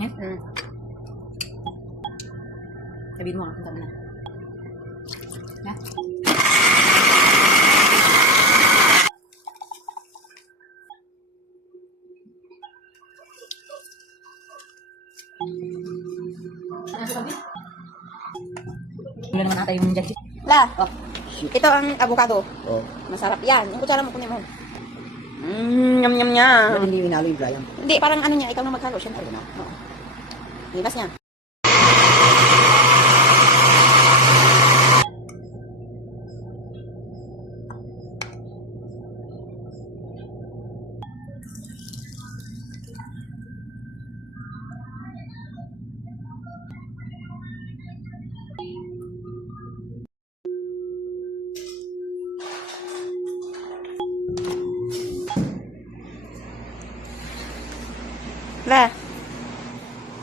Yan. Sabihin mo, ang dami na. Yan. Ano sabi? Wala naman ata yung judge. La, Oh. ito ang avocado. Oh. Masarap yan. Yung kutsara mo, kunin mo. Nyam nyam nyam. Ba't hindi winalo yung Brian? Hindi, parang ano niya, ikaw na maghalo. Siyempre, no? Oo. Limas niya. La.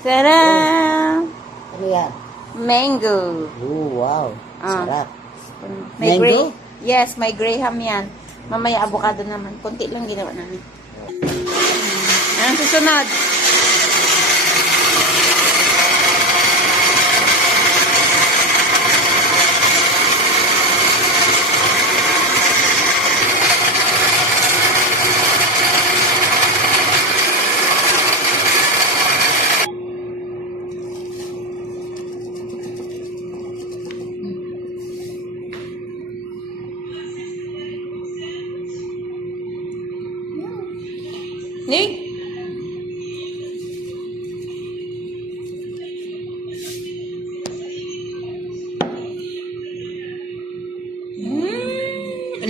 Tada! Ano yan? Mango. Oh, wow. Ah. Sarap. May Mango? gray. Yes, may graham yan. Mamaya avocado naman. Kunti lang ginawa namin. Ang susunod. Ni?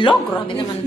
Lo, grabe naman